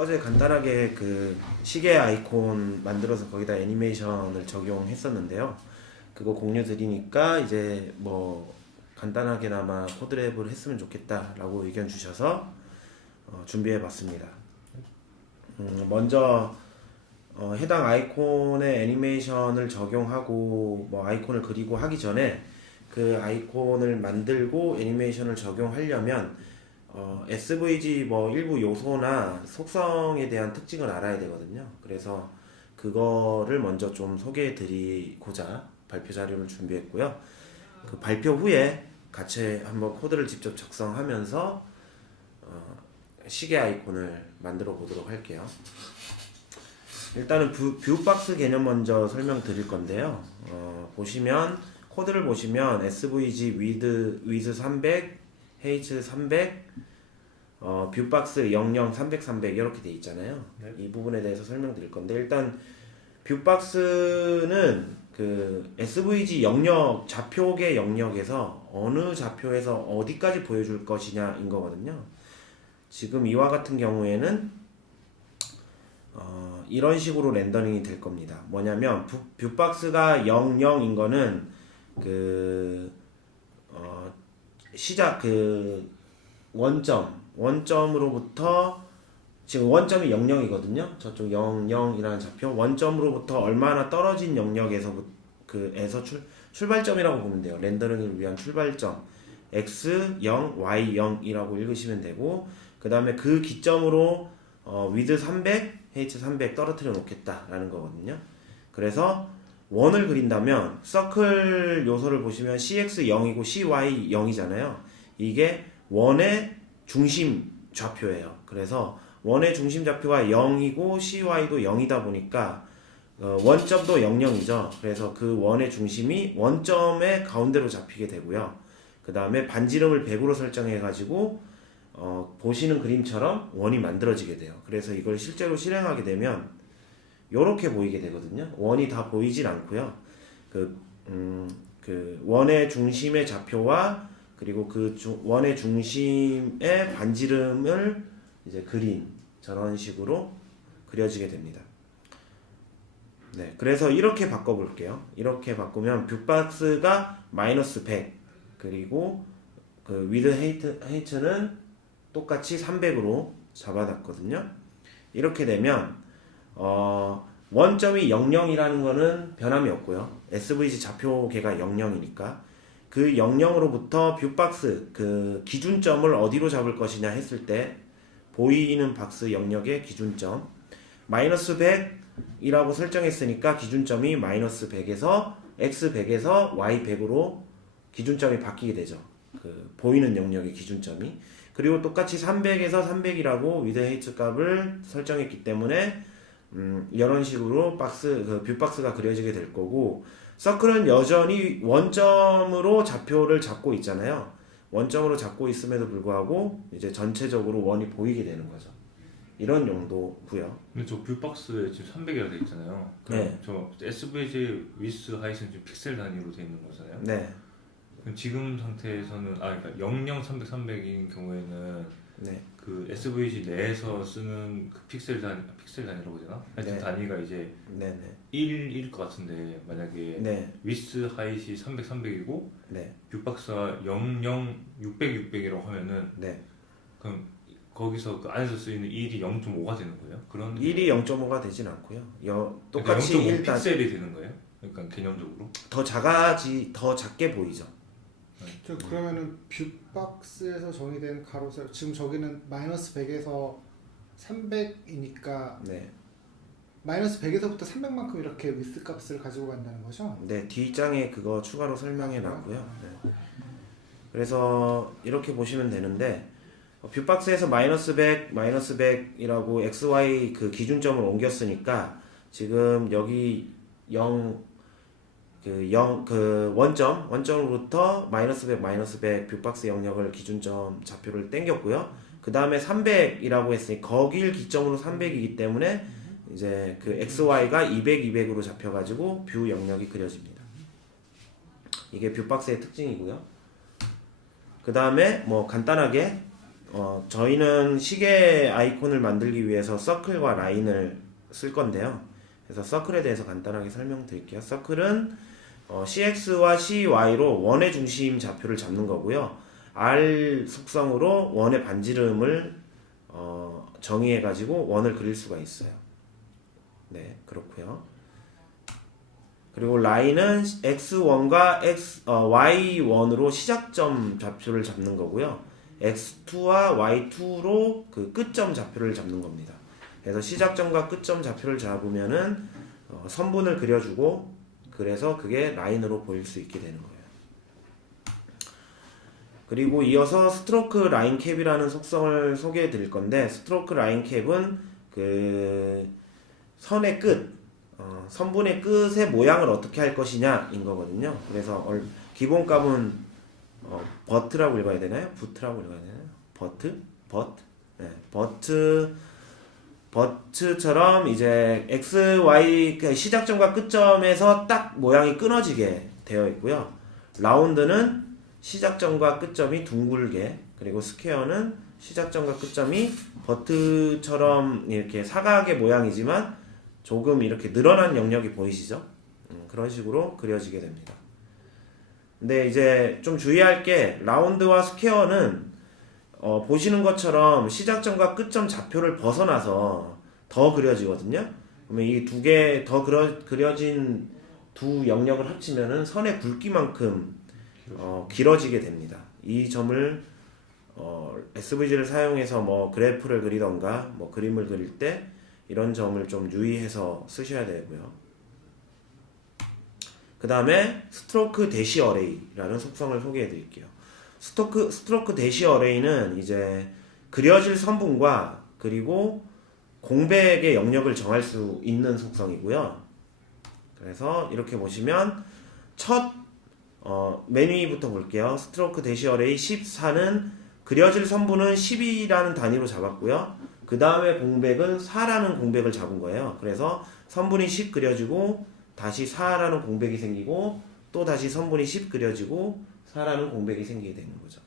어제 간단하게 그 시계 아이콘 만들어서 거기다 애니메이션을 적용했었는데요. 그거 공유 드리니까 이제 뭐 간단하게나마 코드랩을 했으면 좋겠다라고 의견 주셔서 준비해 봤습니다. 먼저 해당 아이콘의 애니메이션을 적용하고 뭐 아이콘을 그리고 하기 전에 그 아이콘을 만들고 애니메이션을 적용하려면 SVG 뭐 일부 요소나 속성에 대한 특징을 알아야 되거든요. 그래서 그거를 먼저 좀 소개해 드리고자 발표 자료를 준비했고요. 그 발표 후에 같이 한번 코드를 직접 작성하면서 시계 아이콘을 만들어 보도록 할게요. 일단은 뷰박스 개념 먼저 설명드릴 건데요. 보시면 코드를 보시면 SVG with 300, H 300, 뷰박스 00, 300, 300 이렇게 돼 있잖아요. 네. 이 부분에 대해서 설명드릴 건데 일단 뷰박스는 그 SVG 영역 좌표계 영역에서 어느 좌표에서 어디까지 보여줄 것이냐인 거거든요. 지금 이와 같은 경우에는 이런 식으로 렌더링이 될 겁니다. 뭐냐면 뷰박스가 00인 거는 시작 원점으로부터 지금 원점이 00이거든요. 저쪽 00이라는 좌표 원점으로부터 얼마나 떨어진 영역에서 출발점이라고 보면 돼요. 렌더링을 위한 출발점 x0, y0이라고 읽으시면 되고 그 다음에 그 기점으로 with 300, h300 떨어뜨려 놓겠다라는 거거든요. 그래서 원을 그린다면 서클 요소를 보시면 cx0이고 cy0이잖아요. 이게 원의 중심 좌표예요. 그래서 원의 중심 좌표가 0이고 cy도 0이다 보니까 원점도 00이죠. 그래서 그 원의 중심이 원점의 가운데로 잡히게 되고요. 그 다음에 반지름을 100으로 설정해 가지고 보시는 그림처럼 원이 만들어지게 돼요. 그래서 이걸 실제로 실행하게 되면 요렇게 보이게 되거든요. 원이 다 보이진 않고요. 그 원의 중심의 좌표와 그리고 원의 중심의 반지름을 이제 그린 저런 식으로 그려지게 됩니다. 네, 그래서 이렇게 바꿔볼게요. 이렇게 바꾸면 뷰박스가 -100 그리고 그 with height는 똑같이 300으로 잡아놨거든요. 이렇게 되면 원점이 00이라는 거는 변함이 없고요. SVG 좌표계가 00이니까 그 00으로부터 뷰박스 그 기준점을 어디로 잡을 것이냐 했을 때 보이는 박스 영역의 기준점 -100이라고 설정했으니까 기준점이 -100에서 x100에서 y100으로 기준점이 바뀌게 되죠. 그 보이는 영역의 기준점이. 그리고 똑같이 300에서 300이라고 with height 값을 설정했기 때문에 이런 식으로 뷰박스가 그려지게 될 거고 서클은 여전히 원점으로 좌표를 잡고 있잖아요. 원점으로 잡고 있음에도 불구하고 이제 전체적으로 원이 보이게 되는 거죠. 이런 용도고요. 근데 저 뷰박스에 지금 300이라 돼 있잖아요. 그럼 네. 저 SVG with height은 지금 픽셀 단위로 돼 있는 거잖아요. 네. 그럼 지금 상태에서는 그러니까 00, 300, 300인 경우에는 네. 그 SVG 내에서 쓰는 그 픽셀 단위라고 해야 되나? 하여튼 네. 단위가 이제 네네. 1일 것 같은데 만약에 네. with height이 300, 300이고 네. 뷰박스가 00, 600, 600이라고 하면은 네. 그럼 거기서 그 안에서 쓰이는 1이 0.5가 되는 거예요? 그런 1이 0.5가 되진 않고요. 똑같이 그러니까 0.5 일단 픽셀이 되는 거예요? 그러니까 개념적으로? 더 작게 보이죠. 그러면은 뷰박스에서 정의된 가로세 지금 저기는 -100에서 300이니까 네. -100에서부터 300만큼 이렇게 위스 값을 가지고 간다는 거죠? 네, 뒷장에 그거 추가로 설명해 놨고요. 네. 그래서 이렇게 보시면 되는데 뷰박스에서 -100, -100이라고 XY 그 기준점을 옮겼으니까 지금 여기 0 원점으로부터 -100, -100 뷰박스 영역을 기준점 좌표를 땡겼고요. 그 다음에 300이라고 했으니 거길 기점으로 300이기 때문에 이제 그 XY가 200, 200으로 잡혀가지고 뷰 영역이 그려집니다. 이게 뷰박스의 특징이고요. 그 다음에 뭐 간단하게 저희는 시계 아이콘을 만들기 위해서 서클과 라인을 쓸 건데요. 그래서 서클에 대해서 간단하게 설명드릴게요. 서클은 CX와 CY로 원의 중심 좌표를 잡는 거고요. R 속성으로 원의 반지름을 정의해가지고 원을 그릴 수가 있어요. 네, 그렇고요. 그리고 라인은 X1과 Y1으로 시작점 좌표를 잡는 거고요. X2와 Y2로 그 끝점 좌표를 잡는 겁니다. 그래서 시작점과 끝점 좌표를 잡으면은 선분을 그려주고 그래서 그게 라인으로 보일 수 있게 되는 거예요. 그리고 이어서 스트로크 라인 캡이라는 속성을 소개해 드릴 건데 스트로크 라인 캡은 그 선의 끝, 선분의 끝의 모양을 어떻게 할 것이냐인 거거든요. 그래서 기본값은 버트라고 읽어야 되나요? 부트라고 읽어야 되나요? 버트처럼 이제 x, y 시작점과 끝점에서 딱 모양이 끊어지게 되어 있고요. 라운드는 시작점과 끝점이 둥글게, 그리고 스퀘어는 시작점과 끝점이 버트처럼 이렇게 사각의 모양이지만 조금 이렇게 늘어난 영역이 보이시죠? 그런 식으로 그려지게 됩니다. 근데 이제 좀 주의할 게 라운드와 스퀘어는 보시는 것처럼 시작점과 끝점 좌표를 벗어나서 더 그려지거든요. 그러면 이 두 개 더 그려진 두 영역을 합치면은 선의 굵기만큼 길어지게 됩니다. 이 점을 SVG를 사용해서 뭐 그래프를 그리던가 뭐 그림을 그릴 때 이런 점을 좀 유의해서 쓰셔야 되고요. 그 다음에 스트로크 대시 어레이라는 속성을 소개해 드릴게요. 스트로크 대시 어레이는 이제 그려질 선분과 그리고 공백의 영역을 정할 수 있는 속성이고요. 그래서 이렇게 보시면 첫 맨 위부터 볼게요. 스트로크 대시 어레이 14는 그려질 선분은 10이라는 단위로 잡았고요. 그 다음에 공백은 4라는 공백을 잡은 거예요. 그래서 선분이 10 그려지고 다시 4라는 공백이 생기고 또 다시 선분이 10 그려지고 4라는 공백이 생기게 되는 거죠.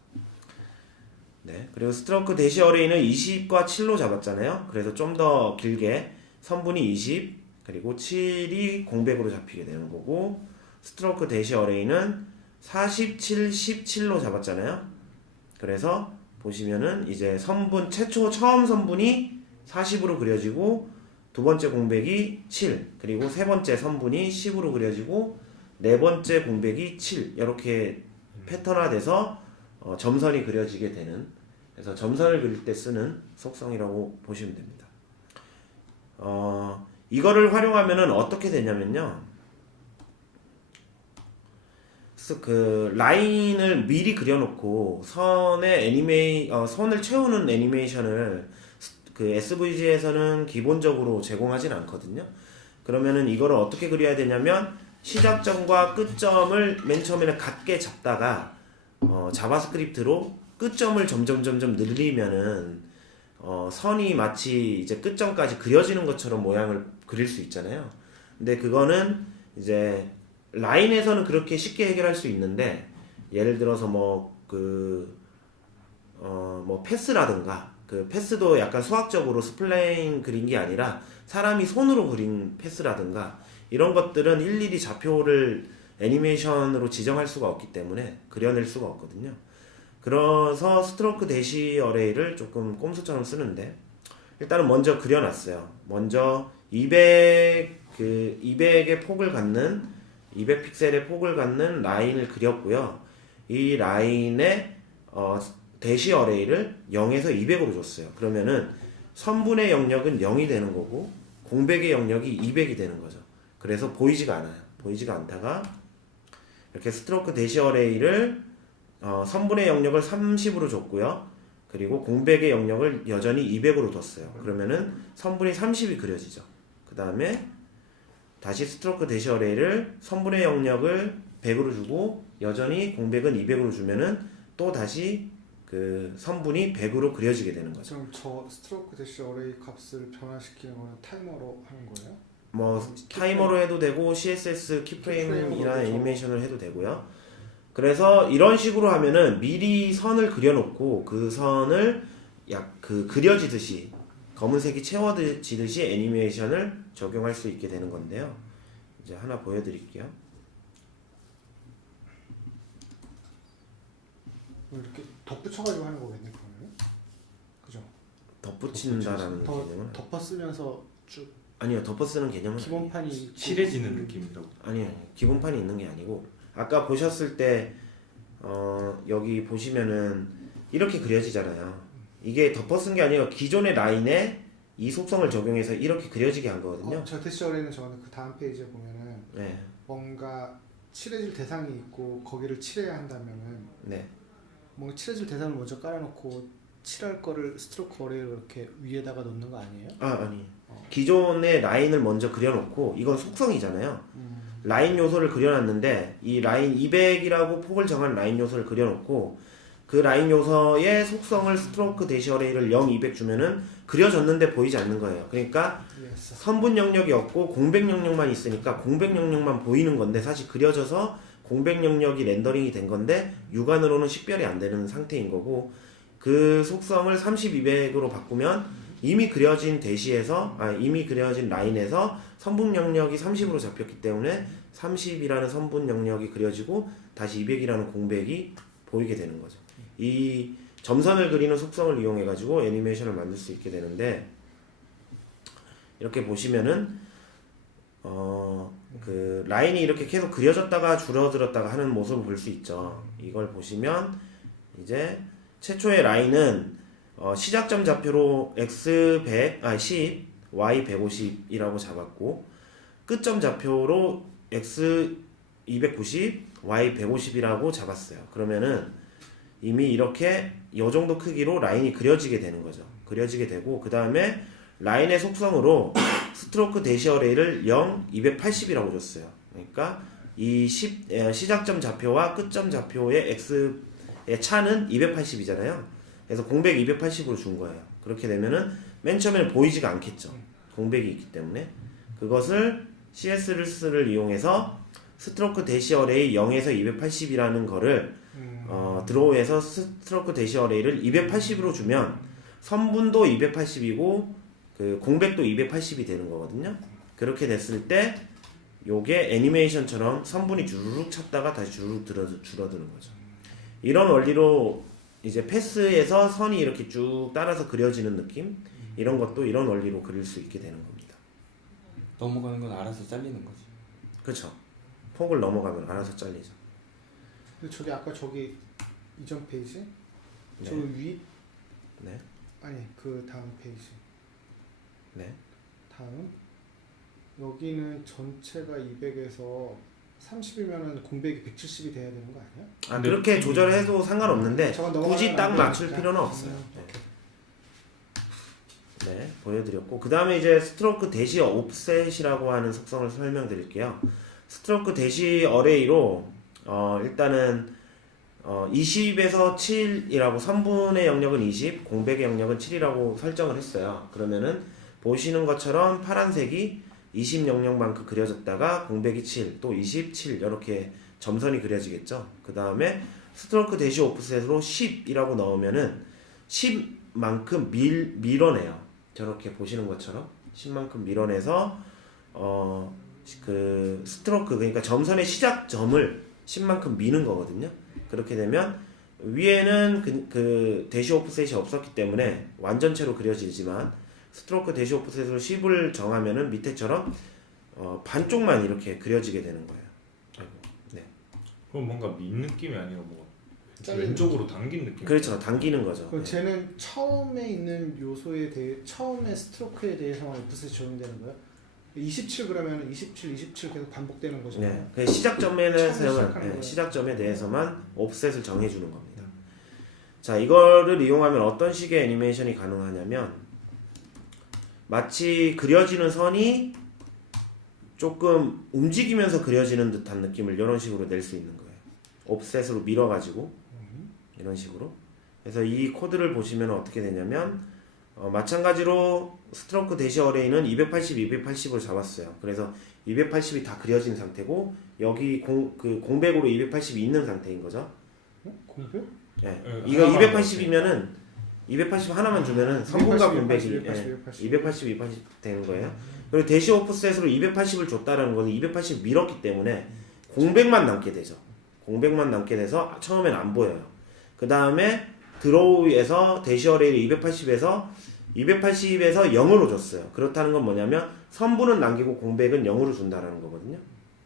네, 그리고 스트로크 대시 어레이는 20과 7로 잡았잖아요. 그래서 좀 더 길게 선분이 20 그리고 7이 공백으로 잡히게 되는 거고 스트로크 대시 어레이는 47, 17로 잡았잖아요. 그래서 보시면은 이제 선분 처음 선분이 40으로 그려지고 두 번째 공백이 7 그리고 세 번째 선분이 10으로 그려지고 네 번째 공백이 7 이렇게 패턴화돼서 점선이 그려지게 되는, 그래서 점선을 그릴 때 쓰는 속성이라고 보시면 됩니다. 이거를 활용하면은 어떻게 되냐면요. 그 라인을 미리 그려놓고 선을 채우는 애니메이션을 그 SVG에서는 기본적으로 제공하진 않거든요. 그러면은 이거를 어떻게 그려야 되냐면 시작점과 끝점을 맨 처음에는 같게 잡다가 자바스크립트로 끝점을 점점 늘리면은 선이 마치 이제 끝점까지 그려지는 것처럼 모양을 그릴 수 있잖아요. 근데 그거는 이제 라인에서는 그렇게 쉽게 해결할 수 있는데 예를 들어서 뭐 패스라든가 그 패스도 약간 수학적으로 스플레인 그린 게 아니라 사람이 손으로 그린 패스라든가 이런 것들은 일일이 좌표를 애니메이션으로 지정할 수가 없기 때문에 그려낼 수가 없거든요. 그래서 스트로크 대시 어레이를 조금 꼼수처럼 쓰는데 일단은 먼저 그려놨어요. 먼저 200의 폭을 갖는 200픽셀의 폭을 갖는 라인을 그렸고요. 이 라인에 대시 어레이를 0에서 200으로 줬어요. 그러면은 선분의 영역은 0이 되는 거고 공백의 영역이 200이 되는 거죠. 그래서 보이지가 않아요. 보이지가 않다가 이렇게 스트로크 대시 어레이를 선분의 영역을 30으로 줬고요. 그리고 공백의 영역을 여전히 200으로 뒀어요. 그러면은 선분이 30이 그려지죠. 그 다음에 다시 스트로크 대시 어레이를 선분의 영역을 100으로 주고 여전히 공백은 200으로 주면은 또 다시 그 선분이 100으로 그려지게 되는 거죠. 그럼 저 스트로크 대시 어레이 값을 변화시키는 거는 타이머로 하는 거예요? 뭐 타이머로 해도 되고 CSS 키프레임이나 애니메이션을 해도 되고요. 그래서 이런 식으로 하면은 미리 선을 그려놓고 그 선을 그 그려지듯이 검은색이 채워지듯이 애니메이션을 적용할 수 있게 되는 건데요. 이제 하나 보여드릴게요. 이렇게 덧붙여가지고 하는 거겠네 그러면. 그죠? 덧붙인다라는 개념은 덮어 쓰면서 쭉 아니요. 덮어 쓰는 개념은 기본판이 있고. 칠해지는 느낌이라고. 아니에요. 기본판이 있는 게 아니고 아까 보셨을 때 여기 보시면은 이렇게 그려지잖아요. 이게 덮어 쓴 게 아니라 기존의 라인에 이 속성을 적용해서 이렇게 그려지게 한 거거든요. 저 대시어레이는 저는 그 다음 페이지에 보면은 네, 뭔가 칠해질 대상이 있고 거기를 칠해야 한다면은 네, 뭔가 칠해질 대상을 먼저 깔아놓고 칠할 거를 스트로크 어레이로 이렇게 위에다가 놓는 거 아니에요? 아니. 기존의 라인을 먼저 그려놓고 이건 속성이잖아요. 라인 요소를 그려놨는데 이 라인 200이라고 폭을 정한 라인 요소를 그려놓고 그 라인 요소의 속성을 스트로크 대시 어레이를 0, 200 주면은 그려졌는데 보이지 않는 거예요. 그러니까 이해했어. 선분 영역이 없고 공백 영역만 있으니까 공백 영역만 보이는 건데 사실 그려져서 공백 영역이 렌더링이 된 건데 육안으로는 식별이 안 되는 상태인 거고 그 속성을 30, 200으로 바꾸면 이미 그려진 대시에서 이미 그려진 라인에서 선분 영역이 30으로 잡혔기 때문에 30이라는 선분 영역이 그려지고 다시 200이라는 공백이 보이게 되는 거죠. 이 점선을 그리는 속성을 이용해 가지고 애니메이션을 만들 수 있게 되는데 이렇게 보시면은 그 라인이 이렇게 계속 그려졌다가 줄어들었다가 하는 모습을 볼 수 있죠. 이걸 보시면 이제 최초의 라인은 시작점 좌표로 x 100, 10, y 150이라고 잡았고 끝점 좌표로 x 290, y 150이라고 잡았어요. 그러면은 이미 이렇게 이 정도 크기로 라인이 그려지게 되는 거죠. 그려지게 되고 그 다음에 라인의 속성으로 스트로크 대시 어레이를 0, 280이라고 줬어요. 그러니까 이 시작점 좌표와 끝점 좌표의 x의 차는 280이잖아요. 그래서 공백 280으로 준 거예요. 그렇게 되면은 맨 처음에는 보이지가 않겠죠. 공백이 있기 때문에 그것을 CS를 이용해서 스트로크 대시 어레이 0에서 280이라는 거를 드로우에서 스트로크 대시 어레이를 280으로 주면 선분도 280이고 그 공백도 280이 되는 거거든요. 그렇게 됐을 때 요게 애니메이션처럼 선분이 주르륵 찼다가 다시 주르륵 줄어드는 거죠. 이런 원리로 이제 패스에서 선이 이렇게 쭉 따라서 그려지는 느낌 이런 것도 이런 원리로 그릴 수 있게 되는 겁니다. 넘어가는 건 알아서 잘리는 거지. 그렇죠. 폭을 넘어가면 알아서 잘리죠. 근데 저기 아까 저기 이전 페이지? 네. 저 위? 네. 아니 그 다음 페이지. 네. 다음 여기는 전체가 200에서 30이면은 공백이 170이 돼야 되는 거 아니야? 그렇게 조절해도 상관없는데 저건 넘어가면 굳이 딱 안 맞출 되니까. 필요는 없어요. 네, 보여드렸고 그 다음에 이제 스트로크 대시 옵셋이라고 하는 속성을 설명드릴게요. 스트로크 대시 어레이로 일단은 20에서 7이라고 선분의 영역은 20, 공백의 영역은 7이라고 설정을 했어요. 그러면은 보시는 것처럼 파란색이 20 영역만큼 그려졌다가 공백이 7, 또 27 이렇게 점선이 그려지겠죠. 그 다음에 스트로크 대시 오프셋으로 10이라고 넣으면은 10만큼 밀어내요. 저렇게 보시는 것처럼 10만큼 밀어내서 그 스트로크 그러니까 점선의 시작점을 10만큼 미는 거거든요. 그렇게 되면 위에는 그 대시 오프셋이 없었기 때문에 완전체로 그려지지만 스트로크 대시 오프셋으로 10을 정하면은 밑에처럼 반쪽만 이렇게 그려지게 되는 거예요. 아이고, 네. 그럼 뭔가 민 느낌이 아니라 뭐 잘리는 왼쪽으로 당긴 느낌. 그렇죠. 당기는 거죠. 그럼 네. 쟤는 처음에 있는 요소에 대해 처음에 스트로크에 대해서만 오프셋이 적용되는 거야? 27 그러면 27 계속 반복되는 거죠. 네. 그 시작점에 처음에 시작하는 대해서만 거예요. 시작점에 대해서만 옵셋을 정해주는 겁니다. 자, 이거를 이용하면 어떤 식의 애니메이션이 가능하냐면 마치 그려지는 선이 조금 움직이면서 그려지는 듯한 느낌을 이런 식으로 낼 수 있는 거예요. 옵셋으로 밀어가지고 이런 식으로. 그래서 이 코드를 보시면 어떻게 되냐면 마찬가지로 스트로크 대시 어레이는 280, 280을 잡았어요. 그래서 280이 다 그려진 상태고 여기 공백으로 280이 있는 상태인 거죠. 공백? 네. 네, 이거 하나만 280이면은 280 하나만 주면은 선분과 공백이 280 되는 거예요. 그리고 대시 오프셋으로 280을 줬다라는 거는 280 밀었기 때문에 공백만 남게 되죠. 공백만 남게 돼서 처음엔 안 보여요. 그 다음에 드로우에서 대시 어레이를 280에서 0으로 줬어요. 그렇다는 건 뭐냐면 선분은 남기고 공백은 0으로 준다라는 거거든요.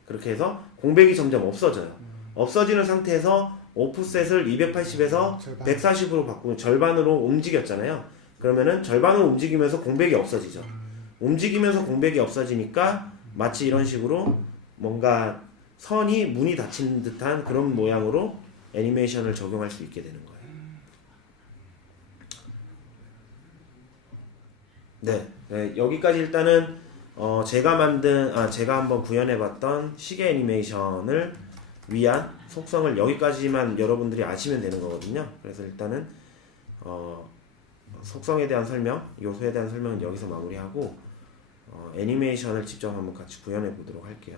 그렇게 해서 공백이 점점 없어져요. 없어지는 상태에서 오프셋을 280에서 140으로 바꾸면 절반으로 움직였잖아요. 그러면은 절반으로 움직이면서 공백이 없어지죠. 움직이면서 공백이 없어지니까 마치 이런 식으로 뭔가 선이 문이 닫힌 듯한 그런 모양으로 애니메이션을 적용할 수 있게 되는 거예요. 네, 여기까지 일단은 제가 한번 구현해봤던 시계 애니메이션을 위한 속성을 여기까지만 여러분들이 아시면 되는 거거든요. 그래서 일단은 속성에 대한 설명, 요소에 대한 설명은 여기서 마무리하고 애니메이션을 직접 한번 같이 구현해 보도록 할게요.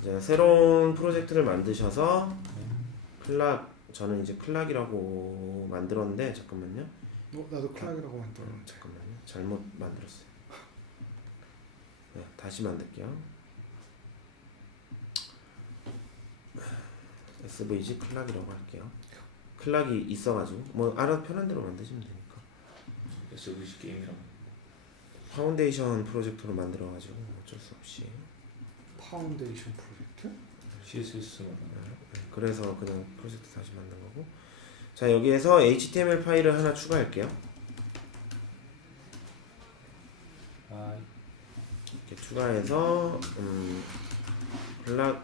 이제 새로운 프로젝트를 만드셔서 저는 이제 클락이라고 만들었는데 잠깐만요. 나도 클락이라고 만들어. 잠깐만요. 잘못 만들었어요. 네, 다시 만들게요. SVG 클락이라고 할게요. 클락이 있어가지고 뭐 알아서 편한 대로 만드시면 되니까. SVG 게임이라고. 파운데이션 프로젝트로 만들어가지고 어쩔 수 없이. 파운데이션 프로젝트? CSS로. 그래서 그냥 프로젝트 다시 만든 거고. 자, 여기에서 HTML 파일을 하나 추가할게요. 이렇게 추가해서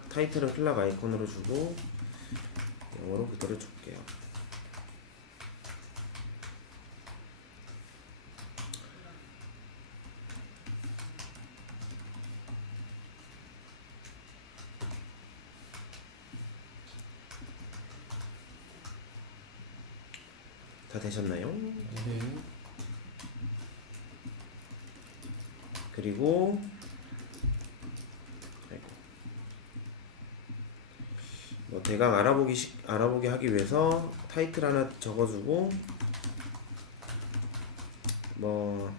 타이틀은 클락 아이콘으로 주고 영어로 그대로 줄게요. 다 되셨나요? 네. 그리고 뭐 대강 알아보기 하기 위해서 타이틀 하나 적어주고 뭐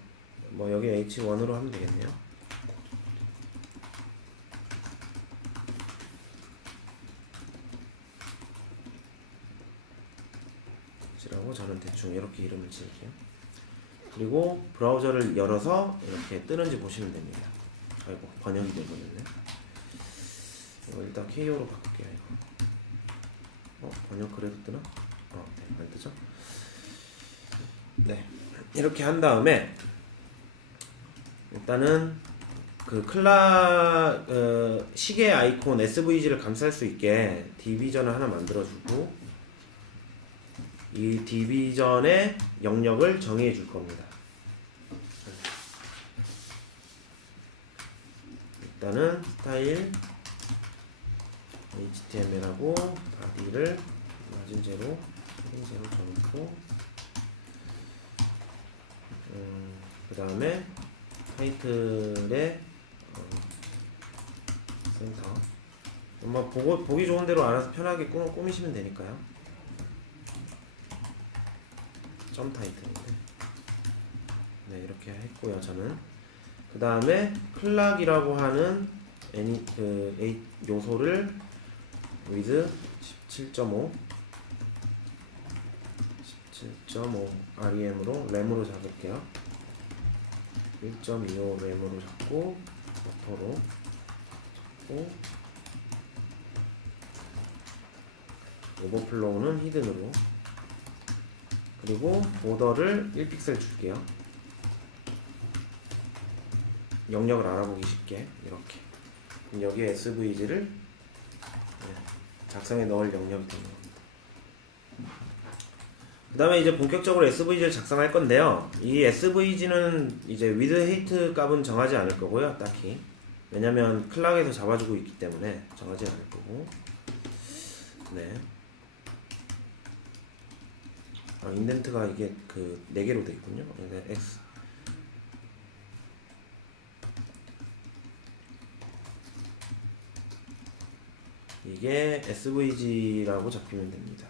여기 H1으로 하면 되겠네요. 라고 저는 대충 이렇게 이름을 지을게요. 그리고 브라우저를 열어서 이렇게 뜨는지 보시면 됩니다. 아이고 번역이 되버렸네. 이거 일단 KO로 바꿀게요. 이거. 번역 그래도 뜨나? 네, 안 뜨죠? 네, 이렇게 한 다음에 일단은 그 클락 시계 아이콘 SVG를 감쌀 수 있게 디비전을 하나 만들어주고 이 디비전의 영역을 정의해 줄 겁니다. 일단은 스타일 HTML하고 바디를 낮은 제로, 헤딩 제로 적고 그 다음에 타이틀의 센터 보기 좋은 대로 알아서 편하게 꾸미시면 되니까요. 점 타이틀인데 네, 이렇게 했고요. 저는 그 다음에 클락이라고 하는 요소를 with 17.5 REM으로 램으로 잡을게요. 1.25 램으로 잡고 버터로 잡고 오버플로우는 히든으로 그리고 보더를 1픽셀 줄게요. 영역을 알아보기 쉽게 이렇게. 그럼 여기에 SVG를 작성해 넣을 영역이 되는 겁니다. 그 다음에 이제 본격적으로 SVG를 작성할 건데요. 이 SVG는 이제 with height 값은 정하지 않을 거고요. 딱히. 왜냐면 클락에서 잡아주고 있기 때문에 정하지 않을 거고. 네. 인덴트가 이게 그 4개로 되어 있군요. 네, X. 이게 SVG라고 잡히면 됩니다.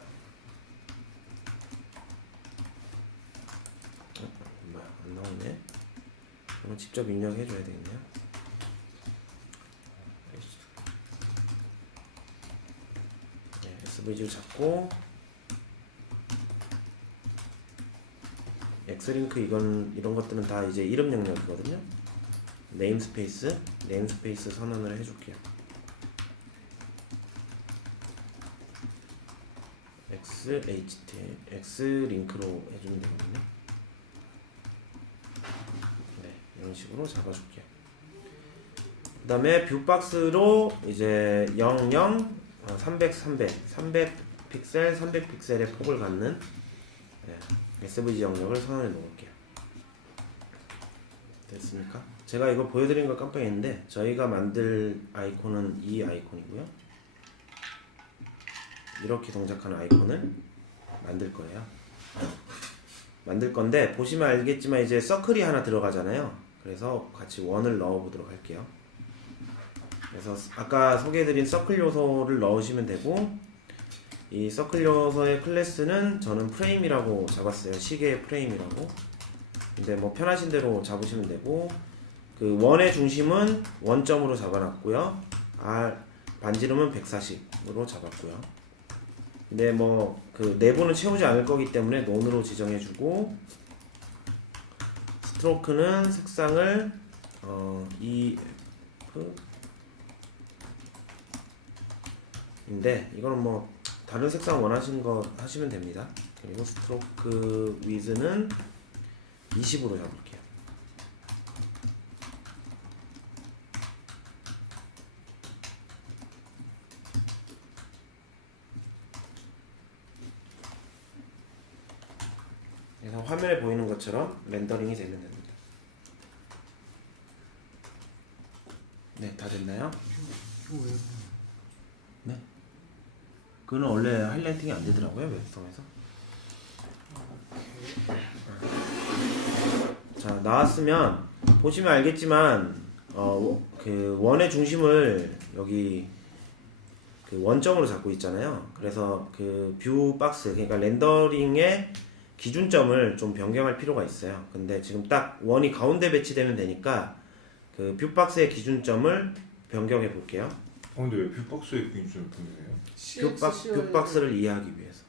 이거 직접 입력해 줘야 되겠네요. 네, SVG를 잡고 엑스링크 이런 것들은 다 이제 이름 영역이거든요. 네임스페이스 선언을 해줄게요. x링크로 해주면 되거든요. 네, 이런 식으로 잡아줄게요. 그 다음에 뷰박스로 이제 00, 300 픽셀, 300 픽셀의 폭을 갖는 SVG 영역을 선언해 놓을게요. 됐습니까? 제가 이거 보여드린 거 깜빡했는데 저희가 만들 아이콘은 이 아이콘이고요. 이렇게 동작하는 아이콘을 만들 거예요. 만들 건데 보시면 알겠지만 이제 서클이 하나 들어가잖아요. 그래서 같이 원을 넣어 보도록 할게요. 그래서 아까 소개해드린 서클 요소를 넣으시면 되고, 이 서클 요소의 클래스는 저는 프레임이라고 잡았어요. 시계 프레임이라고. 근데 뭐 편하신 대로 잡으시면 되고, 그 원의 중심은 원점으로 잡아놨고요. 반지름은 140으로 잡았고요. 근데 뭐 그 내부는 채우지 않을 거기 때문에 논으로 지정해주고, 스트로크는 색상을 EF 인데 이거는 뭐 다른 색상 원하시는 거 하시면 됩니다. 그리고 스트로크 위즈는 20으로 잡을게요. 그래서 화면에 보이는 것처럼 렌더링이 되면 됩니다. 네, 다 됐나요? 네. 그거는 원래 하이라이팅이 안 되더라고요, 웹스토어에서. 자, 나왔으면 보시면 알겠지만 그 원의 중심을 여기 그 원점으로 잡고 있잖아요. 그래서 그 뷰 박스, 그러니까 렌더링의 기준점을 좀 변경할 필요가 있어요. 근데 지금 딱 원이 가운데 배치되면 되니까 그 뷰 박스의 기준점을 변경해 볼게요. 근데 왜 뷰박스의 기준점을 변경해요? 뷰 박스를 이해하기 위해서.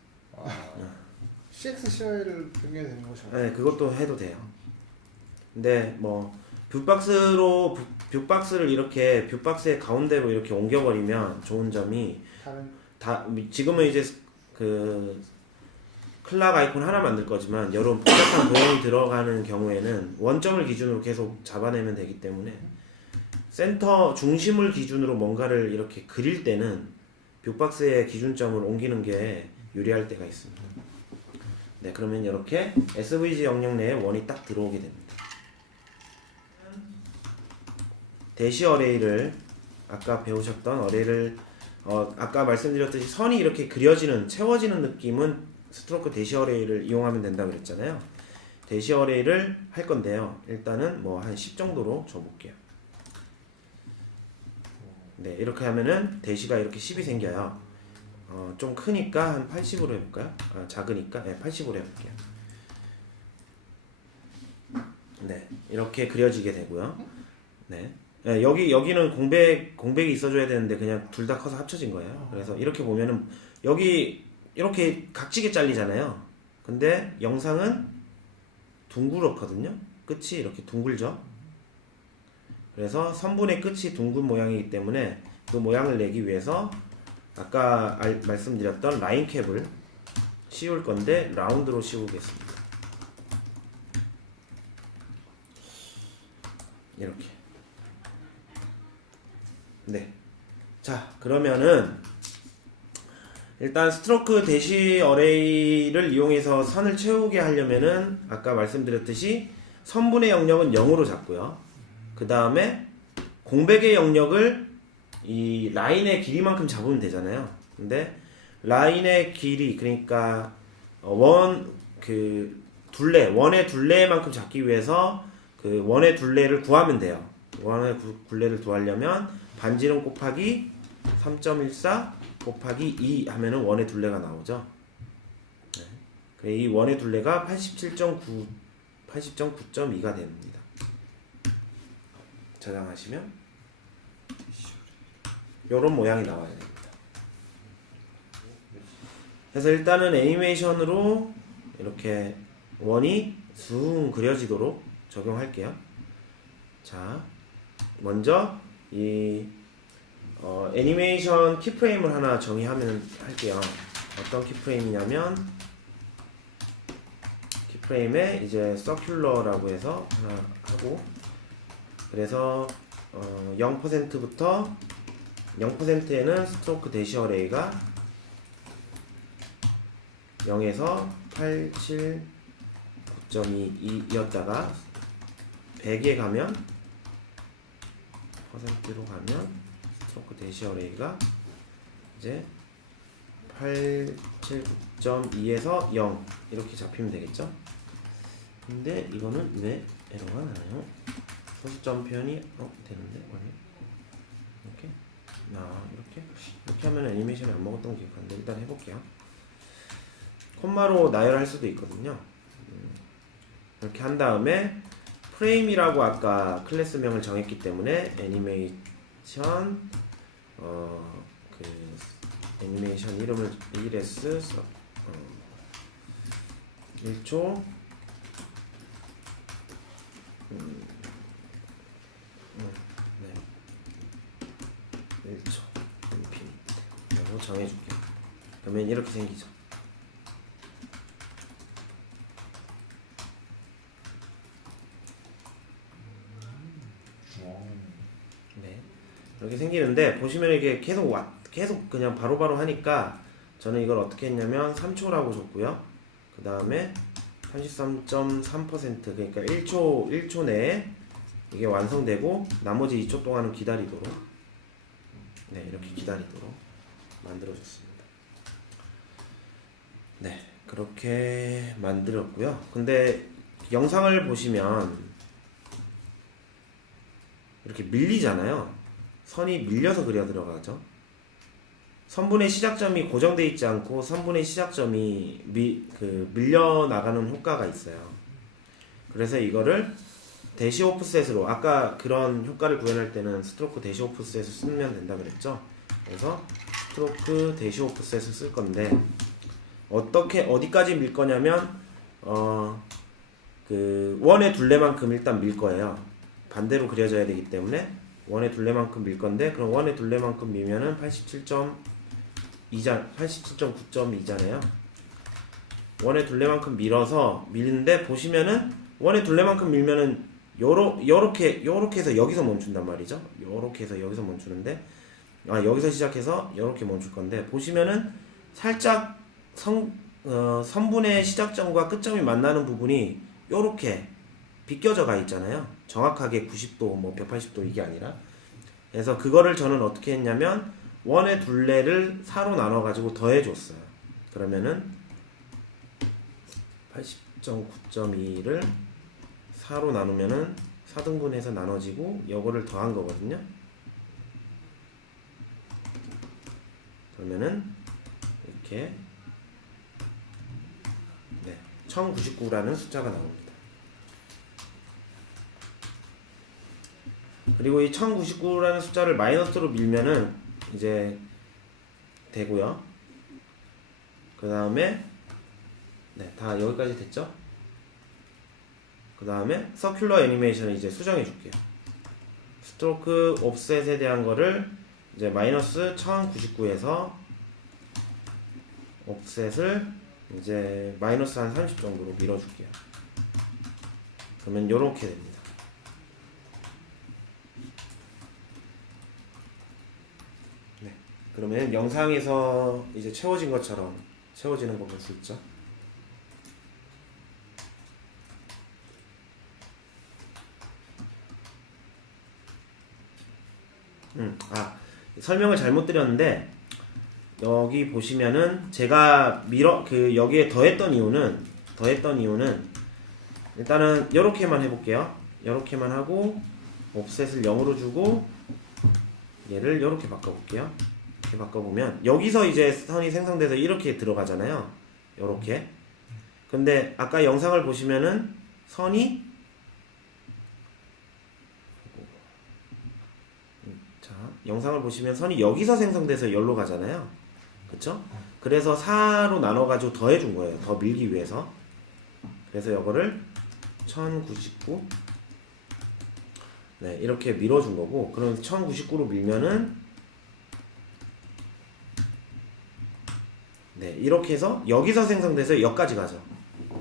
CXCI를 변경해야 되는 거죠? 네, 그것도 해도 돼요. 근데 뭐 뷰박스를 이렇게 뷰박스의 가운데로 이렇게 옮겨버리면 좋은 점이 지금은 이제 그 클락 아이콘 하나 만들 거지만 여러 복잡한 도형이 들어가는 경우에는 원점을 기준으로 계속 잡아내면 되기 때문에 센터 중심을 기준으로 뭔가를 이렇게 그릴 때는 뷰박스의 기준점을 옮기는 게 유리할 때가 있습니다. 네, 그러면 이렇게 SVG 영역 내에 원이 딱 들어오게 됩니다. 대시 어레이를 아까 배우셨던 어레이를 아까 말씀드렸듯이 선이 이렇게 그려지는 채워지는 느낌은 스트로크 대시 어레이를 이용하면 된다고 그랬잖아요. 대시 어레이를 할 건데요. 일단은 뭐 한 10 정도로 줘볼게요. 네, 이렇게 하면은 대시가 이렇게 10이 생겨요. 좀 크니까 한 80으로 해볼까요? 작으니까 80으로 해볼게요. 네, 이렇게 그려지게 되고요. 네, 여기는 공백이 있어줘야 되는데 그냥 둘 다 커서 합쳐진 거예요. 그래서 이렇게 보면은 여기 이렇게 각지게 잘리잖아요. 근데 영상은 둥그렇거든요. 끝이 이렇게 둥글죠. 그래서 선분의 끝이 둥근 모양이기 때문에 그 모양을 내기 위해서 아까 말씀드렸던 라인 캡을 씌울 건데 라운드로 씌우겠습니다. 이렇게. 네. 자, 그러면은 일단 스트로크 대시 어레이를 이용해서 선을 채우게 하려면은 아까 말씀드렸듯이 선분의 영역은 0으로 잡고요. 그 다음에 공백의 영역을 이 라인의 길이만큼 잡으면 되잖아요. 근데 라인의 길이, 그러니까 원의 둘레만큼 잡기 위해서 그 원의 둘레를 구하면 돼요. 원의 둘레를 구하려면 반지름 곱하기 3.14 곱하기 2 하면은 원의 둘레가 나오죠. 네. 이 원의 둘레가 80.9.2가 됩니다. 저장하시면 요런 모양이 나와야 됩니다. 그래서 일단은 애니메이션으로 이렇게 원이 숭 그려지도록 적용할게요. 자, 먼저 이 애니메이션 키프레임을 하나 정의하면 할게요. 어떤 키프레임이냐면 키프레임에 이제 서큘러라고 해서 하나 하고, 그래서 0%부터 0%에는 스트로크 대시 어레이가 0에서 87.9.22였다가 100에 가면 퍼센트로 가면 스트로크 대시 어레이가 이제 879.2에서 0 이렇게 잡히면 되겠죠. 근데 이거는 왜 에러가 나나요? 소수점 표현이 되는데 이렇게 이렇게 하면 애니메이션이 안 먹었던 기억하는데 일단 해볼게요. 콤마로 나열할 수도 있거든요. 이렇게 한 다음에 프레임이라고 아까 클래스명을 정했기 때문에 애니메이션 애니메이션 이름을 ELS 1초 네. 1초 인피니트 정해줄게요. 그러면 이렇게 생기죠. 네, 이렇게 생기는데 보시면 이게 계속 그냥 바로바로 하니까 저는 이걸 어떻게 했냐면 3초라고 줬고요. 그 다음에 33.3% 그러니까 1초 내에 이게 완성되고 나머지 2초 동안은 기다리도록, 네, 이렇게 기다리도록 만들어줬습니다. 네, 그렇게 만들었고요. 근데 영상을 보시면 이렇게 밀리잖아요. 선이 밀려서 그려 들어가죠. 선분의 시작점이 고정되어 있지 않고 선분의 시작점이 밀려 나가는 효과가 있어요. 그래서 이거를 대시 오프셋으로, 아까 그런 효과를 구현할 때는 스트로크 대시 오프셋을 쓰면 된다 그랬죠. 그래서 스트로크 대시 오프셋을 쓸 건데 어디까지 밀 거냐면 원의 둘레만큼 일단 밀 거예요. 반대로 그려져야 되기 때문에 원의 둘레만큼 밀 건데, 그럼 원의 둘레만큼 밀면은 87.9.2잖아요. 원의 둘레만큼 밀어서 밀는데 보시면은 원의 둘레만큼 밀면은 요렇게 해서 여기서 멈춘단 말이죠. 요렇게 해서 여기서 멈추는데, 여기서 시작해서 요렇게 멈출 건데, 보시면은 살짝 선분의 시작점과 끝점이 만나는 부분이 요렇게 비껴져 가 있잖아요. 정확하게 90도 180도 이게 아니라. 그래서 그거를 저는 어떻게 했냐면 원의 둘레를 4로 나눠 가지고 더해 줬어요. 그러면은 80.9.2를 4로 나누면은 4등분해서 나눠지고 요거를 더한 거거든요. 그러면은 이렇게 1099라는 숫자가 나옵니다. 그리고 이 1099라는 숫자를 마이너스로 밀면은 이제 되고요. 그 다음에 다 여기까지 됐죠? 그 다음에 서큘러 애니메이션을 이제 수정해 줄게요. 스트로크 옵셋에 대한 거를 이제 마이너스 1099에서 옵셋을 이제 마이너스 한 30 정도로 밀어줄게요. 그러면 요렇게 됩니다. 네, 그러면 영상에서 이제 채워진 것처럼 채워지는 거 볼 수 있죠. 설명을 잘못 드렸는데 여기 보시면은 제가 여기에 더했던 이유는 일단은 이렇게만 해볼게요. 이렇게만 하고 옵셋을 0으로 주고 얘를 이렇게 바꿔볼게요. 이렇게 바꿔보면 여기서 이제 선이 생성돼서 이렇게 들어가잖아요. 이렇게. 근데 아까 영상을 보시면은 선이 영상을 보시면 선이 여기서 생성돼서 열로 가잖아요. 그쵸? 그래서 4로 나눠가지고 더해준 거예요. 더 밀기 위해서. 그래서 이거를 1099 네, 이렇게 밀어준 거고, 그럼 1099로 밀면은 네, 이렇게 해서 여기서 생성돼서 여기까지 가죠.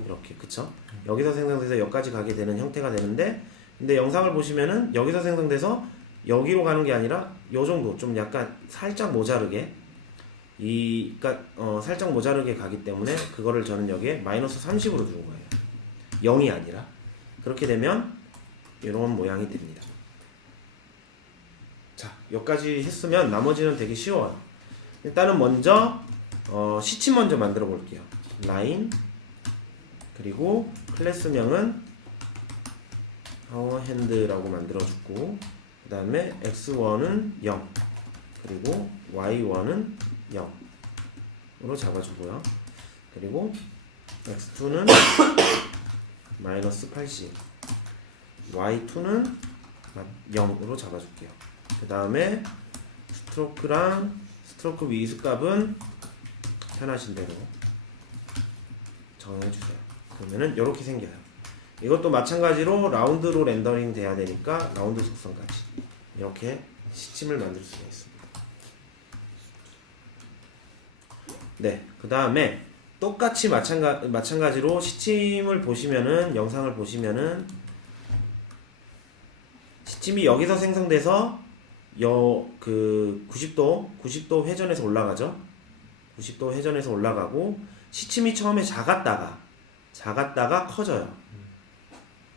이렇게, 그쵸? 여기서 생성돼서 여기까지 가게 되는 형태가 되는데, 근데 영상을 보시면은 여기서 생성돼서 여기로 가는 게 아니라 요 정도 좀 약간 살짝 모자르게 그러니까 살짝 모자르게 가기 때문에 그거를 저는 여기에 마이너스 30으로 두는 거예요. 0이 아니라. 그렇게 되면 이런 모양이 됩니다. 자, 여기까지 했으면 나머지는 되게 쉬워요. 일단은 먼저 시침 먼저 만들어 볼게요. 라인, 그리고 클래스명은 HowHand라고 만들어주고, 그 다음에 x1은 0, 그리고 y1은 0으로 잡아주고요. 그리고 x2는 마이너스 80, y2는 0으로 잡아줄게요. 그 다음에 스트로크랑 스트로크 위드 값은 편하신 대로 정해주세요. 그러면은 이렇게 생겨요. 이것도 마찬가지로 라운드로 렌더링 돼야 되니까 라운드 속성까지 이렇게 시침을 만들 수가 있습니다. 네, 그 다음에 똑같이 마찬가지로 시침을 보시면은, 영상을 보시면은 시침이 여기서 생성돼서 그 90도 회전해서 올라가죠. 90도 회전해서 올라가고, 시침이 처음에 작았다가 커져요.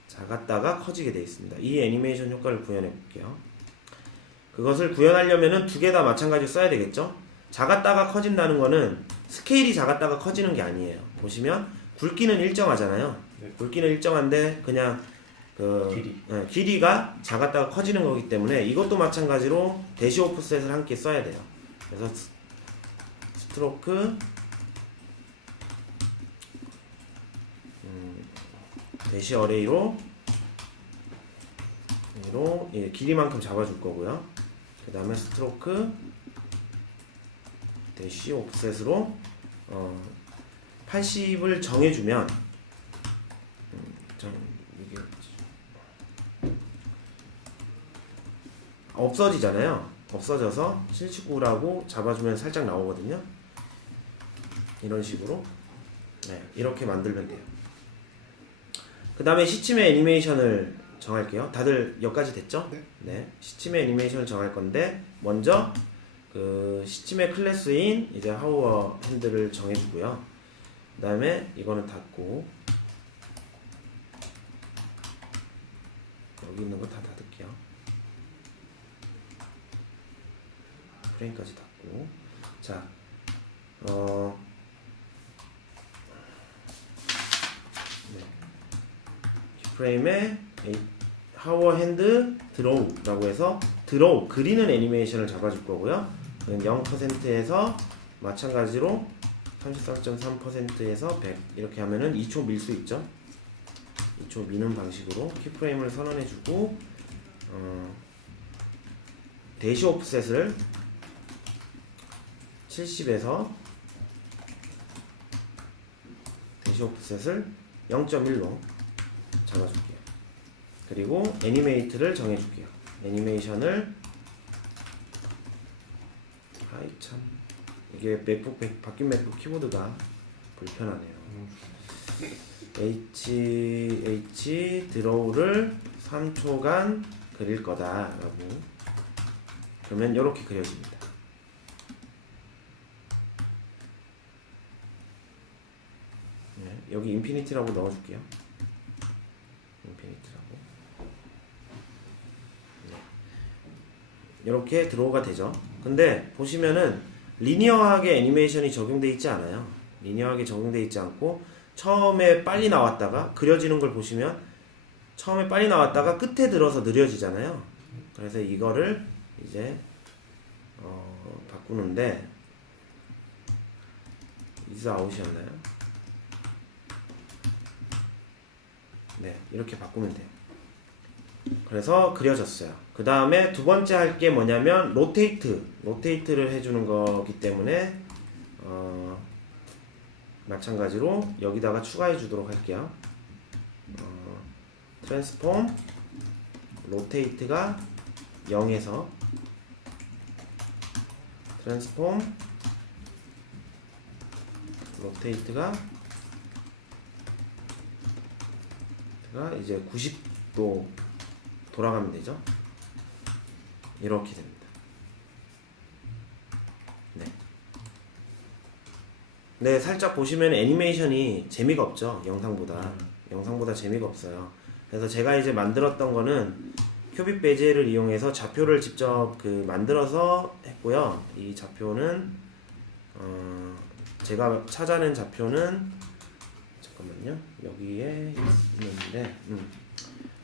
작았다가 커지게 되어 있습니다. 이 애니메이션 효과를 구현해 볼게요. 그것을 구현하려면은 두 개 다 마찬가지로 써야 되겠죠? 작았다가 커진다는 거는 스케일이 작았다가 커지는 게 아니에요. 보시면 굵기는 일정하잖아요. 네. 굵기는 일정한데 그냥 길이가 작았다가 커지는 거기 때문에 이것도 마찬가지로 대시 오프셋을 함께 써야 돼요. 그래서 스트로크 대시 어레이로 길이만큼 잡아줄 거고요. 그 다음에 스트로크 대시 옵셋으로 80을 정해주면 이게 없어지잖아요. 없어져서 79라고 잡아주면 살짝 나오거든요. 이런 식으로 이렇게 만들면 돼요. 그 다음에 시침의 애니메이션을 정할게요. 다들 여기까지 됐죠? 네. 시침의 애니메이션을 정할 건데, 먼저 그 시침의 클래스인 이제 하우어 핸들을 정해주고요. 그 다음에 이거는 닫고, 여기 있는 거 다 닫을게요. 프레임까지 닫고, 자, 프레임에 하워 핸드 드로우라고 해서 드로우 그리는 애니메이션을 잡아줄 거고요. 0%에서 마찬가지로 33.3%에서 100 이렇게 하면은 2초 밀 수 있죠. 2초 미는 방식으로 키프레임을 선언해주고, 대시 오프셋을 70에서 대시 오프셋을 0.1로 잡아줄게요. 그리고 애니메이트를 정해줄게요. 애니메이션을 참 이게 바뀐 맥북 키보드가 불편하네요. H 드로우를 3초간 그릴 거다라고. 그러면 이렇게 그려집니다. 여기 인피니티라고 넣어줄게요. 인피니티라고. 이렇게 드로우가 되죠. 근데 보시면은 리니어하게 애니메이션이 적용되어 있지 않아요. 리니어하게 적용되어 있지 않고, 처음에 빨리 나왔다가 그려지는 걸 보시면 처음에 빨리 나왔다가 끝에 들어서 느려지잖아요. 그래서 이거를 이제 바꾸는데, is out이었나요? 네, 이렇게 바꾸면 돼요. 그래서 그려졌어요. 그 다음에 두 번째 할 게 뭐냐면 로테이트를 해주는 거기 때문에 마찬가지로 여기다가 추가해 주도록 할게요. 트랜스폼 로테이트가 0에서 트랜스폼 로테이트가 이제 90도 돌아가면 되죠. 이렇게 됩니다. 네. 네, 살짝 보시면 애니메이션이 재미가 없죠. 영상보다 재미가 없어요. 그래서 제가 이제 만들었던 거는 큐빅 베지엘을 이용해서 좌표를 직접 만들어서 했고요. 이 좌표는 제가 찾아낸 좌표는 잠깐만요. 여기에 있는데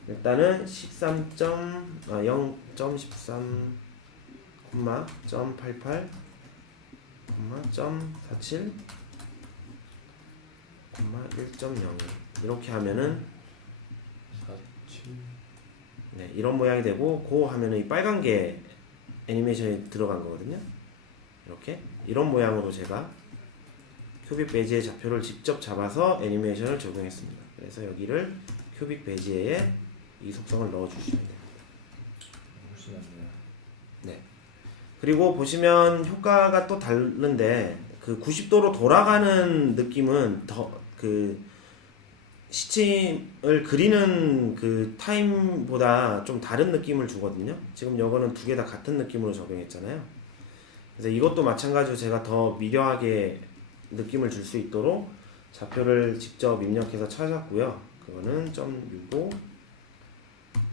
일단은 0.13, 0.88, 0.47, 1.01 이렇게 하면은 47. 네, 이런 모양이 되고 고 하면은 이 빨간 게 애니메이션이 들어간 거거든요. 이렇게 이런 모양으로 제가 큐빅 베지의 좌표를 직접 잡아서 애니메이션을 적용했습니다. 그래서 여기를 큐빅 베지에 이 속성을 넣어 주시면 됩니다. 훨씬 낫네요. 네. 그리고 보시면 효과가 또 다른데 90도로 돌아가는 느낌은 더 시침을 그리는 타임보다 좀 다른 느낌을 주거든요. 지금 이거는 두 개 다 같은 느낌으로 적용했잖아요. 그래서 이것도 마찬가지로 제가 더 미려하게 느낌을 줄 수 있도록 좌표를 직접 입력해서 찾았고요. 그거는 .65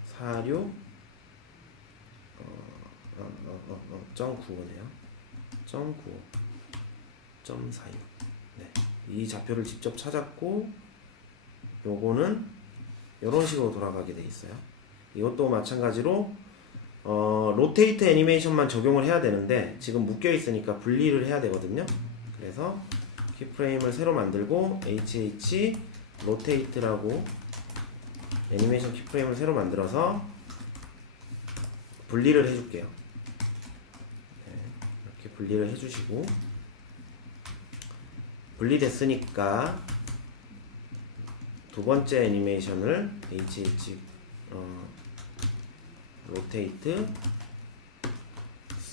46 .95네요. 0.95 .46 네. 이 좌표를 직접 찾았고 요거는 이런 식으로 돌아가게 돼 있어요. 이것도 마찬가지로 로테이트 애니메이션만 적용을 해야 되는데 지금 묶여 있으니까 분리를 해야 되거든요. 그래서 키프레임을 새로 만들고 HH 로테이트라고 애니메이션 키프레임을 새로 만들어서 분리를 해줄게요. 네, 이렇게 분리를 해주시고 분리됐으니까 두 번째 애니메이션을 HH 로테이트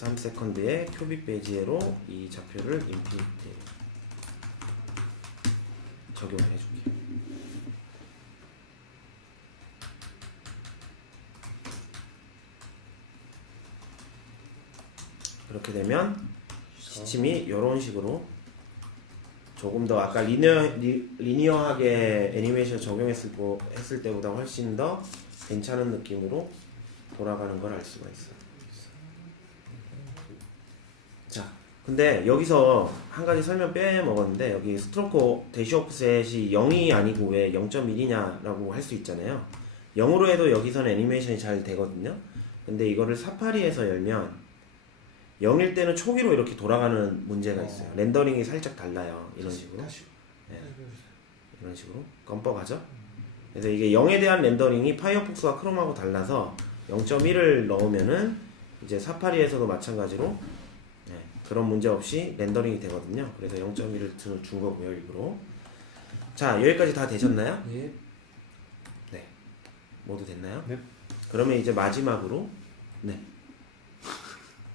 3세컨드의 큐빅 베지에로 이 좌표를 인피니트 적용을 해줄게요. 그렇게 되면 시침이 이런 식으로 조금 더 아까 리니어하게 애니메이션 했을 때보다 훨씬 더 괜찮은 느낌으로 돌아가는 걸 알 수가 있어요. 자, 근데 여기서 한 가지 설명 빼먹었는데 여기 스트로크 대시 오프셋이 0이 아니고 왜 0.1이냐라고 할 수 있잖아요. 0으로 해도 여기서는 애니메이션이 잘 되거든요. 근데 이거를 사파리에서 열면 0일 때는 초기로 이렇게 돌아가는 문제가 있어요. 렌더링이 살짝 달라요. 이런 식으로. 네. 이런 식으로 껌뻑하죠. 그래서 이게 0에 대한 렌더링이 파이어폭스와 크롬하고 달라서 0.1을 넣으면은 이제 사파리에서도 마찬가지로 그런 문제 없이 렌더링이 되거든요. 그래서 0.1을 준 거고요, 일부러. 자, 여기까지 다 되셨나요? 예. 네. 모두 됐나요? 네. 그러면 이제 마지막으로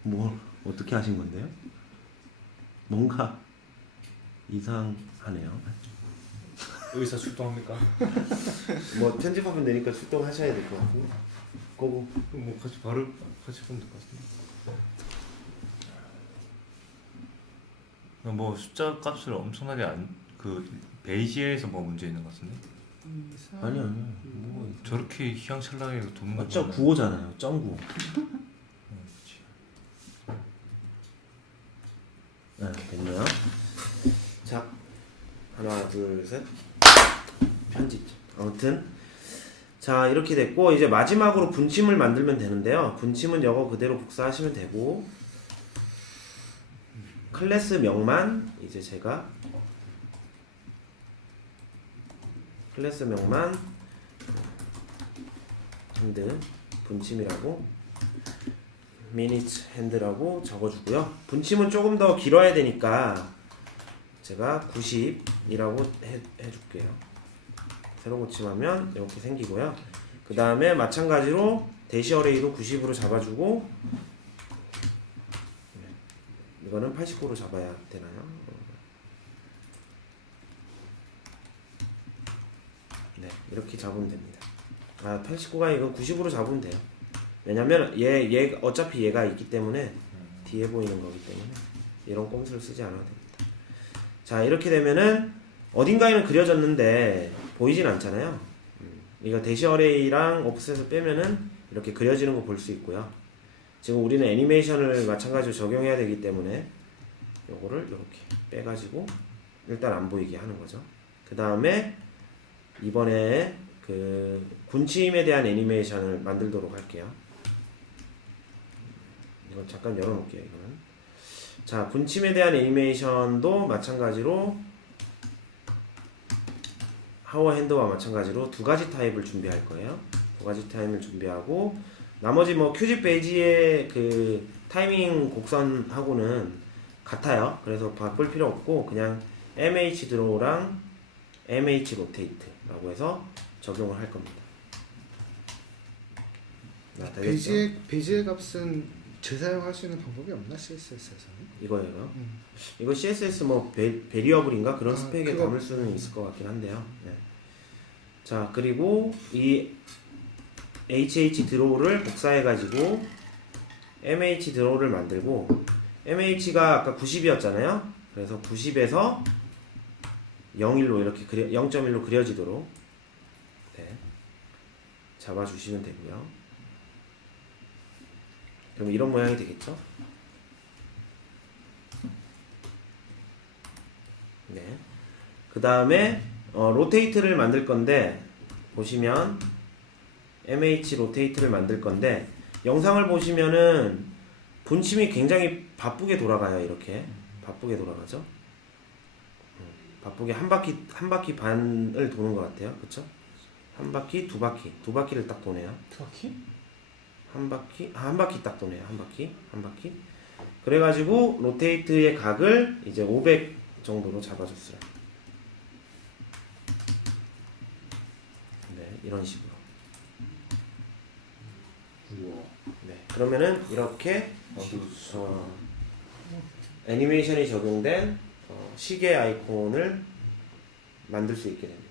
뭐 어떻게 하신 건데요? 뭔가 이상하네요. 의사 출동합니까? 뭐 편집하면 되니까 출동하셔야 될 것 같고. 고고. 뭐 같이 바로 같이 보면 될 것 같습니다. 뭐 숫자 값을 엄청나게 베이지에서 뭐 문제 있는 것 같은데? 아니요. 뭐 저렇게 휘황찬란하게 도는 거 맞죠? 95잖아요. 0.95. 네, 됐네요. 자, 하나, 둘, 셋. 편집. 아무튼 자, 이렇게 됐고 이제 마지막으로 분침을 만들면 되는데요. 분침은 이거 그대로 복사하시면 되고 클래스 명만 이제 제가 클래스 명만 핸드 분침이라고 minutes hand라고 적어주고요. 분침은 조금 더 길어야 되니까 제가 90이라고 해줄게요. 세로 고침하면 이렇게 생기고요. 그 다음에 마찬가지로 대시 어레이도 90으로 잡아주고 이거는 89로 잡아야 되나요? 네, 이렇게 잡으면 됩니다. 89가 이거 90으로 잡으면 돼요. 왜냐면 얘 어차피 얘가 있기 때문에 뒤에 보이는 거기 때문에 이런 꼼수를 쓰지 않아도 됩니다. 자, 이렇게 되면은 어딘가에는 그려졌는데 보이진 않잖아요. 이거 대시 어레이랑 오프셋을 빼면은 이렇게 그려지는 거 볼 수 있고요. 지금 우리는 애니메이션을 마찬가지로 적용해야 되기 때문에 요거를 이렇게 빼가지고 일단 안 보이게 하는 거죠. 그 다음에 이번에 그 분침에 대한 애니메이션을 만들도록 할게요. 이건 잠깐 열어놓을게요. 이거는. 자, 분침에 대한 애니메이션도 마찬가지로 하워 핸드와 마찬가지로 두 가지 타입을 준비할 거예요. 두 가지 타입을 준비하고 나머지 뭐 큐집 베이지의 그 타이밍 곡선하고는 같아요. 그래서 바꿀 필요 없고 그냥 MH 드로우랑 MH 로테이트라고 해서 적용을 할 겁니다. 베이지의 값은 재사용할 수 있는 방법이 없나 CSS에서는? 이거예요. 이거 CSS 뭐 베리어블인가 그런 스펙에 그거... 담을 수는 있을 것 같긴 한데요. 네. 자, 그리고 이 HH 드로우를 복사해 가지고 MH 드로우를 만들고 MH가 아까 90이었잖아요. 그래서 90에서 0.1로 이렇게 0.1로 그려지도록 네. 잡아주시면 되고요. 그럼 이런 모양이 되겠죠? 네. 그 다음에 로테이트를 만들 건데 보시면 MH 로테이트를 만들 건데 영상을 보시면은 분침이 굉장히 바쁘게 돌아가요. 이렇게 바쁘게 돌아가죠. 바쁘게 한 바퀴 반을 도는 것 같아요. 그쵸? 한 바퀴, 두 바퀴를 딱 도네요. 두 바퀴? 한 바퀴 딱 도네요. 한 바퀴. 그래가지고 로테이트의 각을 이제 500 정도로 잡아줬어요. 네, 이런 식으로. 네, 그러면은 이렇게 애니메이션이 적용된 시계 아이콘을 만들 수 있게 됩니다.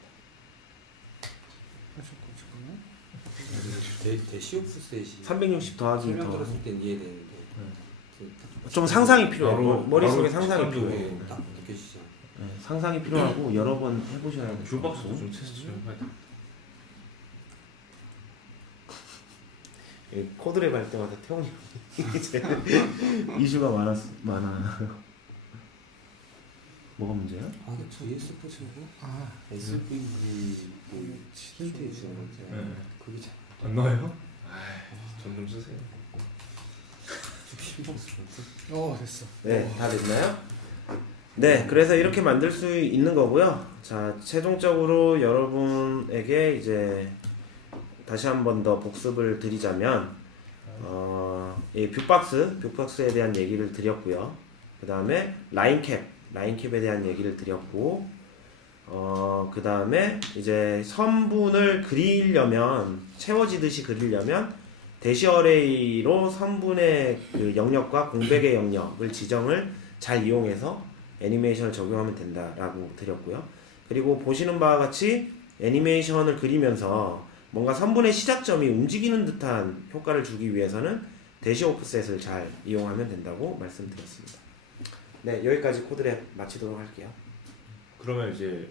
대시오프셋이 360 더하기 설명 더. 들었을 땐 이해되는데 좀 상상이 필요해요. 머릿속에 바로 상상이 직관적으로 필요해요. 딱 느껴지죠. 네, 상상이 필요하고 여러 번 해보셔야 돼요. 뷰박스도 좀 테스트 좀 해봐야 돼. 코드랩 할 때마다 태훈이 이제 이슈가 많아. 뭐가 문제야? 그 VS 포츠고 SVG 힌트 해주는 거 있잖아요. 네. 그게 잘 안 나와요? 좀 쓰세요. 신경 쓰면서. 됐어. 네, 다 됐나요? 네, 그래서 이렇게 만들 수 있는 거고요. 자, 최종적으로 여러분에게 이제 다시 한 번 더 복습을 드리자면 이 뷰박스에 대한 얘기를 드렸고요. 그 다음에 라인캡에 대한 얘기를 드렸고 그 다음에 이제 선분을 그리려면 채워지듯이 그리려면 대시 어레이로 선분의 그 영역과 공백의 영역을 지정을 잘 이용해서 애니메이션을 적용하면 된다라고 드렸고요. 그리고 보시는 바와 같이 애니메이션을 그리면서 뭔가 선분의 시작점이 움직이는 듯한 효과를 주기 위해서는 대시 오프셋을 잘 이용하면 된다고 말씀드렸습니다. 네, 여기까지 코드랩 마치도록 할게요. 그러면 이제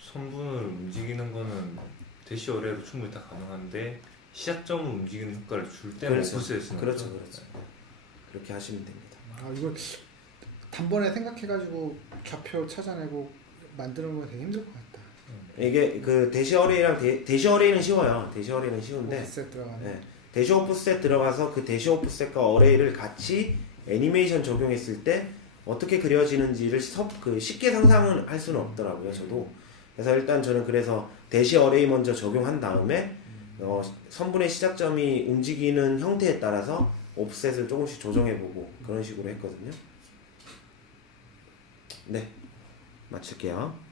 선분을 움직이는 거는 대시 어레이로 충분히 다 가능한데 시작점을 움직이는 효과를 줄 때는 그렇죠. 오프셋을 쓰는 그렇죠. 거죠? 네. 그렇게 하시면 됩니다. 이걸 단번에 생각해가지고 좌표 찾아내고 만드는 거 되게 힘들 것 같다. 이게 그 대시 어레이랑 대시 어레이는 쉬워요. 대시 어레이는 쉬운데 오프셋 들어가는. 네, 대시 오프셋 들어가서 그 대시 오프셋과 어레이를 같이 애니메이션 적용했을 때 어떻게 그려지는지를 쉽게 상상은 할 수는 없더라고요. 저도. 그래서 일단 저는 그래서 대시 어레이 먼저 적용한 다음에 선분의 시작점이 움직이는 형태에 따라서 옵셋을 조금씩 조정해보고 그런 식으로 했거든요. 네, 마칠게요.